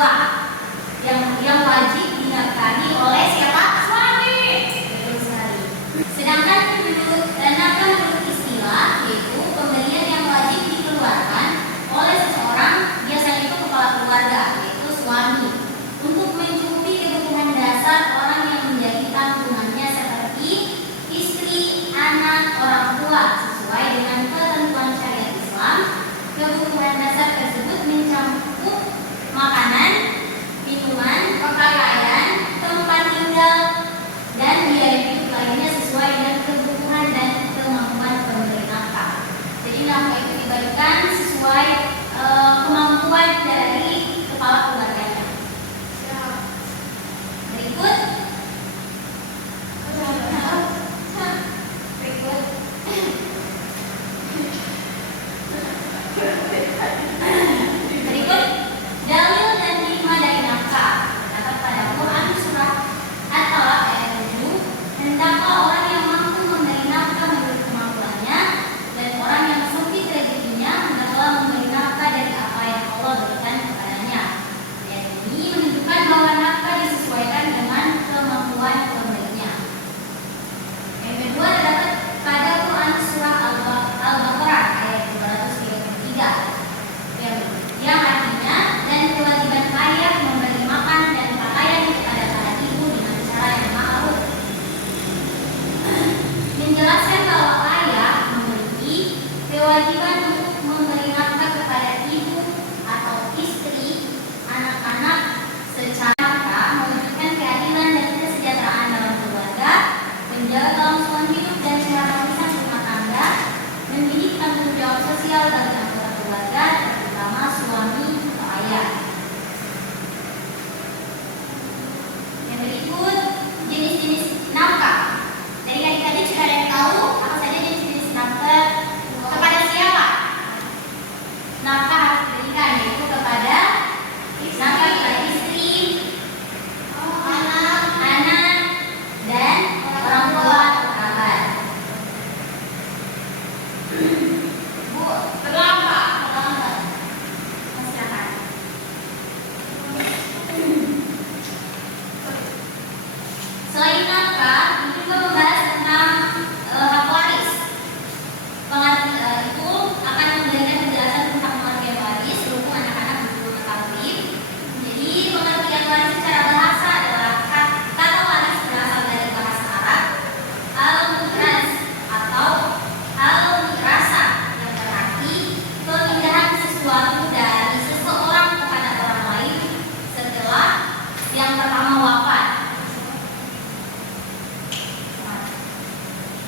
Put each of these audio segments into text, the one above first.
tua yang wajib dinafkahi oleh siapa? Suami. Betul sekali. Sedangkan menurut istilah yaitu pemberian yang wajib dikeluarkan oleh seseorang biasanya itu kepala keluarga yaitu suami untuk mencukupi kebutuhan dasar orang yang menjadi tanggungannya seperti istri, anak, orang tua sesuai dengan ketentuan syariat Islam. Kebutuhan dasar tersebut mencakup makanan, minuman, pakaian, tempat tinggal, dan biaya hidup lainnya sesuai dengan kebutuhan dan kemampuan pemberi nafkah. Jadi nafkah itu diberikan sesuai kemampuan dari kepala keluarganya. Berikut. Berikut dalil dan hikmah dari nafkah. Terdapat pada Quran surah At-Talaq ayat 7, hendaklah orang yang mampu memberi nafkah menurut kemampuannya, dan orang yang sempit rezekinya hendaklah memberi nafkah dari apa yang Allah berikan kepadanya. Ayat ini menunjukkan bahwa nafkah disesuaikan dengan kemampuan pemberinya. Yang kedua terdapat pada Quran surah Al-Baqarah ayat 233 yang artinya dan kewajiban ayah memberi makan dan pakaian kepada para ibu dengan cara yang ma'ruf. Menjelaskan bahwa ayah memiliki kewajiban untuk memberi nafkah kepada ibu atau istri, anak-anak secara mewujudkan keadilan dan kesejahteraan dalam keluarga, menjaga kelangsungan hidup dan cara warisan rumah tangga, mendidik tanggung jawab sosial bagi anggota keluarga, terutama suami atau ayah. Yang berikut jenis-jenis nafkah. Dari adik-adik sudah ada yang tahu apa saja jenis-jenis nafkah kepada siapa? Nafkah harus diberikan yaitu kepada nafkah kepada istri, anak, dan orang tua atau kerabat. Bu, terlambat. Silakan. Selain nafkah, ini juga membahas tentang hak waris. Itu akan memberikan penjelasan tentang pengertian waris berhubung anak-anak belum mengetahui. Jadi pengertian waris secara bahasa adalah kata waris berasal dari bahasa Arab al-miras atau al-mirasa yang berarti pemindahan sesuatu dari seseorang kepada orang lain setelah yang pertama wafat.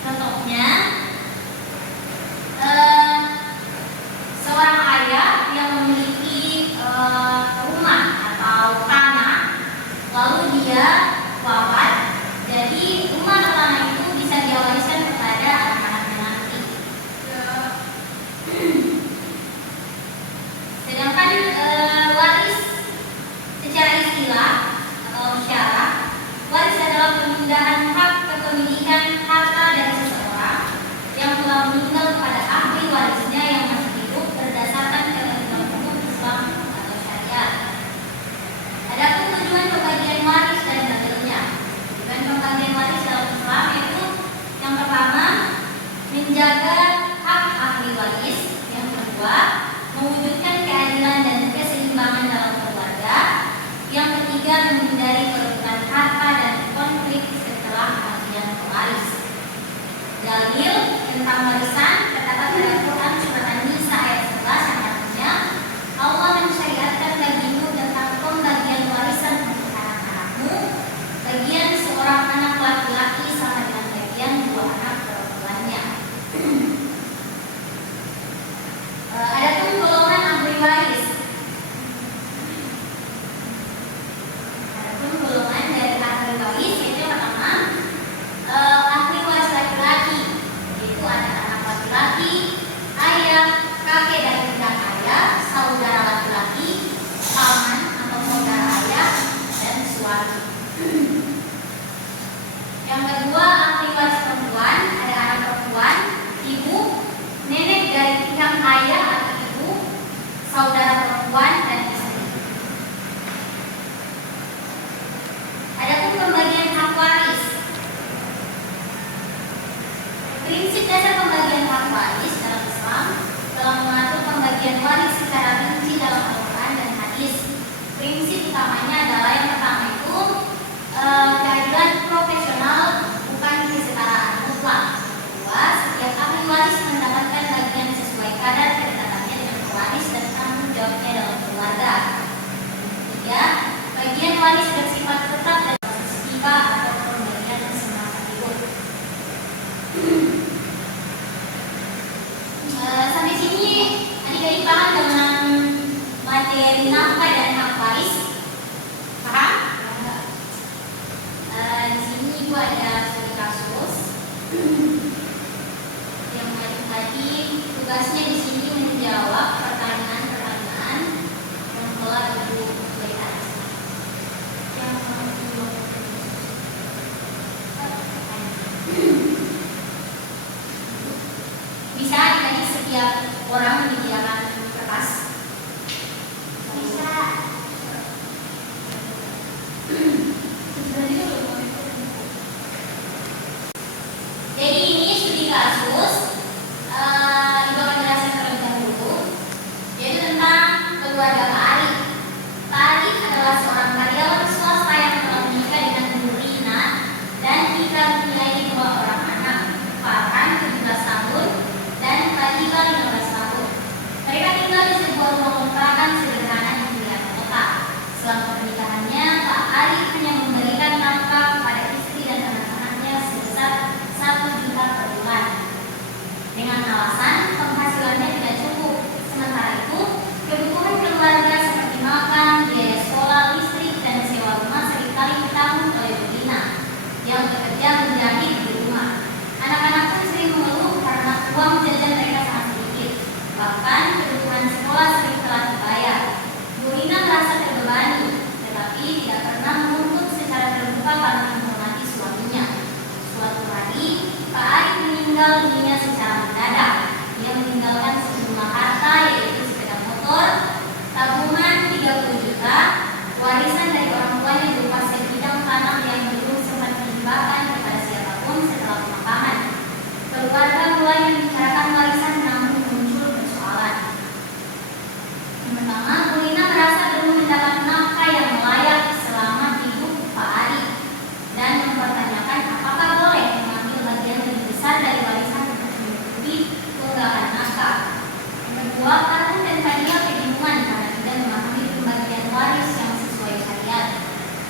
Contohnya, seorang ayah yang memiliki rumah atau tanah, lalu dia wafat, jadi rumah atau tanah itu bisa dia wariskan kepada anak-anaknya nanti. Sedangkan waris secara istilah atau syarat, waris adalah pemindahan hak kepemilikan harta dari seseorang yang telah meninggal kepada ahli warisnya yang masih hidup berdasarkan ketentuan hukum Islam atau syariat. Adapun tujuan pembagian waris dan dalilnya. Tujuan pembagian waris dalam Islam yaitu yang pertama menjaga hak ahli waris, yang kedua mewujudkan keadilan dan keseimbangan dalam keluarga, yang ketiga menghindari perebutan harta dan konflik setelah bagian pewaris. Dalil tentang warisan terdapat pada Quran surat An-Nisa ayat 11 yang artinya Allah mensyariatkan bagimu tentang pembagian warisan untuk anak-anakmu, bagian seorang anak laki-laki sama dengan bagian dua anak perempuannya. Adapun golongan ahli waris. Adapun golongan dari ahli waris yaitu yang pertama ahli waris laki-laki, yaitu anak-anak laki-laki dari nafkah dan hak waris. Paham? Di sini Ibu ada studi kasus yang tadi tugasnya di sini menjawab pertanyaan-pertanyaan yang telah Ibu berikan. Bisa dikaji setiap orang menyediakan kertas. Bisa. Jadi ini studi kasus. Ibu akan jelaskan terlebih dahulu, yaitu tentang keluarga Pak Arif. Pak Arif adalah seorang karyawan swasta yang telah menikah dengan Bu Rina dan dikaruniai 2 orang anak, Farhan 17 tahun dan Fadiba 15 tahun. Mereka tinggal di sebuah rumah kontrakan sederhana di wilayah kota. Selama pernikahannya, Pak Arif hanya memberikan nafkah kepada istri dan anak-anaknya sebesar 1 juta per bulan, dengan alasan penghasilannya tidak cukup. Sementara itu, kebutuhan keluarga seperti makan, biaya sekolah, listrik, dan sewa rumah seringkali ditanggung oleh Bu Rina yang bekerja menjahit di rumah. Anak-anak pun sering mengeluh karena uang jajan mereka sangat sedikit. Bahkan kebutuhan sekolah sering telah dibayar. Bu Rina merasa terbebani, tetapi tidak pernah menuntut secara terbuka karena menghormati suaminya. Suatu hari, Pak Arif meninggal dunia secara mendadak. Dia meninggalkan sejumlah harta, yaitu sepeda motor, tabungan 30 juta, warisan dari orang tuanya berupa sebidang tanah yang belum sempat dihibahkan kepada siapapun setelah pemakaman. Keluarga mulai membicarakan warisan namun muncul persoalan. Yang pertama, Bu Rina merasa belum mendapat nafkah yang layak selama hidup Pak Arif dan mempertanyakan apakah boleh mengambil bagian lebih besar dari warisan untuk menutupi tunggakan nafkah. Yang kedua, Farhan dan Fadiba kebingungan karena tidak memahami pembagian waris yang sesuai syariat.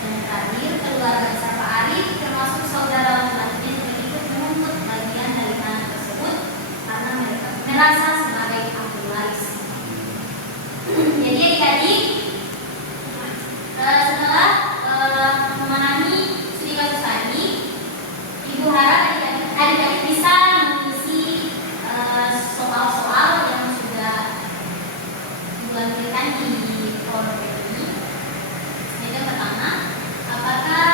Dan terakhir, keluarga besar Pak Arif termasuk saudara laki-lakinya juga ikut menuntut bagian dari tanah tersebut karena mereka merasa sebagai ahli waris. Jadi adik-adik, setelah memahami studi kasus tadi, Ibu harap adik-adik bisa mengisi soal-soal yang sudah Ibu lampirkan di PowerPoint ini. Jadi yang pertama, apakah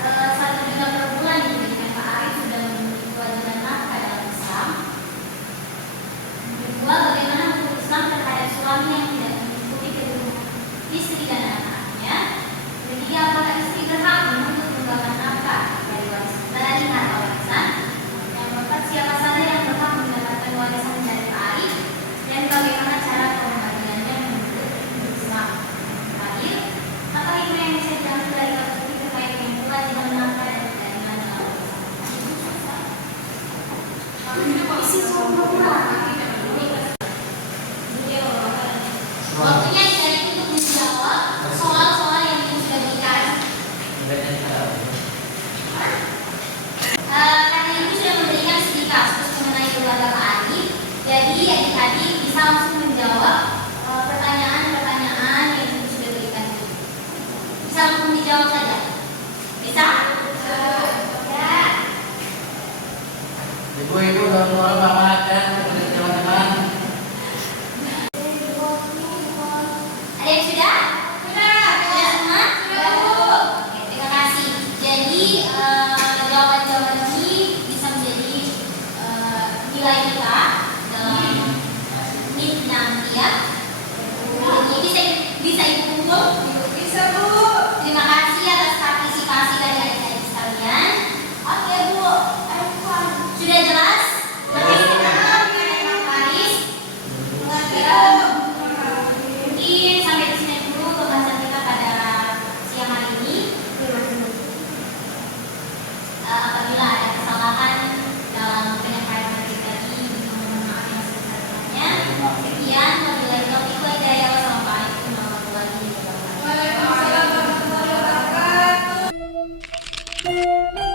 1 juta per bulan yang diberikan Pak Arif sudah memenuhi kewajiban nafkah dalam Islam? Yang kedua, bagaimana hukum Islam terhadap suami yang tidak mencukupi kebutuhan istri dan anak-anaknya? Yang ketiga, apakah istri berhak menuntut tunggakan nafkah dari harta warisan? Yang keempat, siapa saja yang berhak mendapatkan warisan dari Pak Arif dan bagaimana cara pembagiannya menurut Islam? Terakhir, apa hikmah yang bisa diambil dari kasus ini terkait dengan kewajiban nafkah dan keadilan dalam waktunya dari untuk menjawab soal-soal yang sudah diberikan. Karena Ibu sudah memberikan studi kasus mengenai keluarga Pak Arif, jadi adik-adik bisa langsung menjawab pertanyaan-pertanyaan yang Ibu sudah berikan. Bisa langsung dijawab saja. Bisa? Ya. Ibu-ibu dan bapak-bapak dan teman-teman. Ada yang sudah? Sudah semua? Sudah, Bu. Oke, terima kasih. Jadi jawaban-jawaban ini bisa menjadi nilai kita dalam unit nanti ya. Jadi bisa Ibu kumpul? Bisa, Bu. Terima kasih atas partisipasi dari adik-adik sekalian. Oke, Bu. Sudah jelas? Mungkin sampai di sini dulu pembahasan kita pada siang hari ini. Apabila ada kesalahan dalam penyampaian materi tadi, mohon maaf yang sebesar-besarnya. Sekian, wabillahi taufiq wal hidayah. Wassalamualaikum warahmatullahi wabarakatuh. Waalaikumsalam warahmatullahi wabarakatuh.